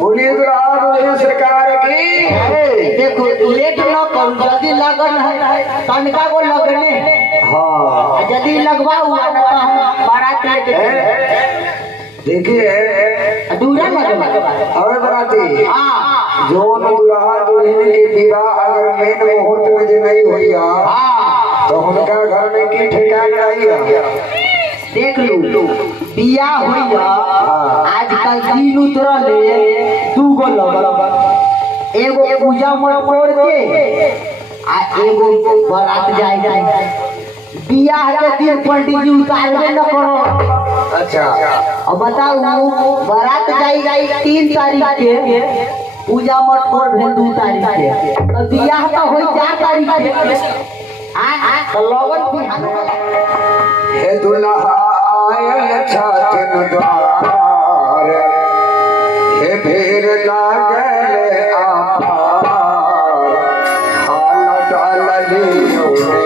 बोलिए दुल्हा सरकार की। देखो लेट न करू, जल्दी लगन है तनका को लगने। हाँ जल्दी लगवा हुआ न तो हम बारात लेके देखिए दूरा लगवा। अरे बराती हाँ जो दुल्हा दुल्हन के विवाह अगर मेन मुहूर्त में जो नहीं हुआ हाँ तो उनका घर में की ठिकाना नहीं है। देख लो बिया हुआ आजकल दिन उतरले दूगो लगल, एगो पूजा में पड़ के आ एगो बारात जाए। बियाह के दिन पंडित जी उतारबे न करो। अच्छा अब बताओ बारात जाई 3 तारीख के, पूजा मठ पर भेल 2 तारीख के, तो बियाह तो होई 4 तारीख के। तो लगन बिहान हे दुल्हा आयल छातिन द्वार, हे भीड़ लागल आपार, हाल डालली ओने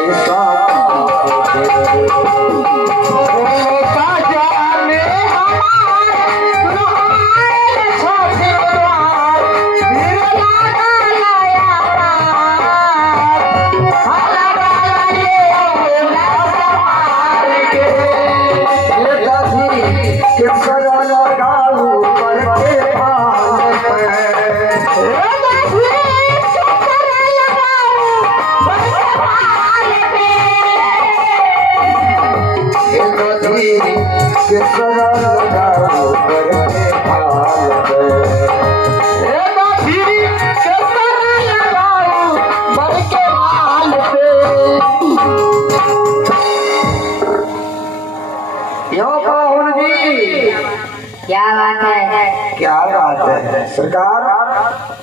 क्या बात है? क्या बात है सरकार।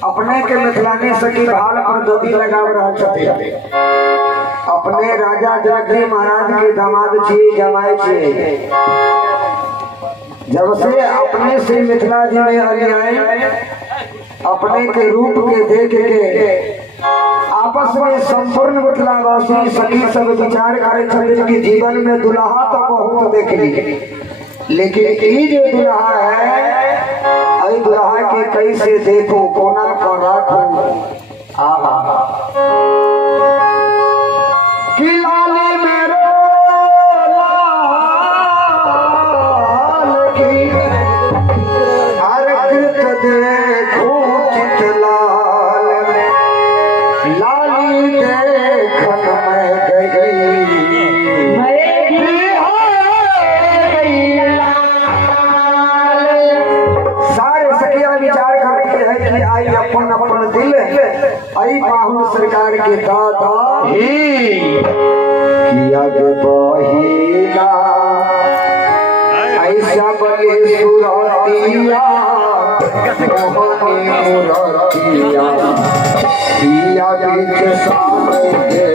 अपने के मिथिलानी सकी भाल पर दोगी लगाव रहा छथि। अपने राजा जनक महाराज के दामाद छी जमाई छी। जब से अपने से मिथिला जी में आए, अपने के रूप के देख के आपस में संपूर्ण मिथिलावासी सखी सब विचार करे छथिन कि जीवन में दुल्हा तो बहुत देख ली, लेकिन ये जो दुल्हा है आई दुल्हा के कैसे देखो कोना को राखो। कि लाली मेरो लाल की हर कृत देखो चित लाल, लाली देखन मैं गई अपन अपन दिल आई पाहुन सरकार के दादा किया के बहिना ऐसा बले सुरतिया मोहनी मुरतिया किया बीच सामने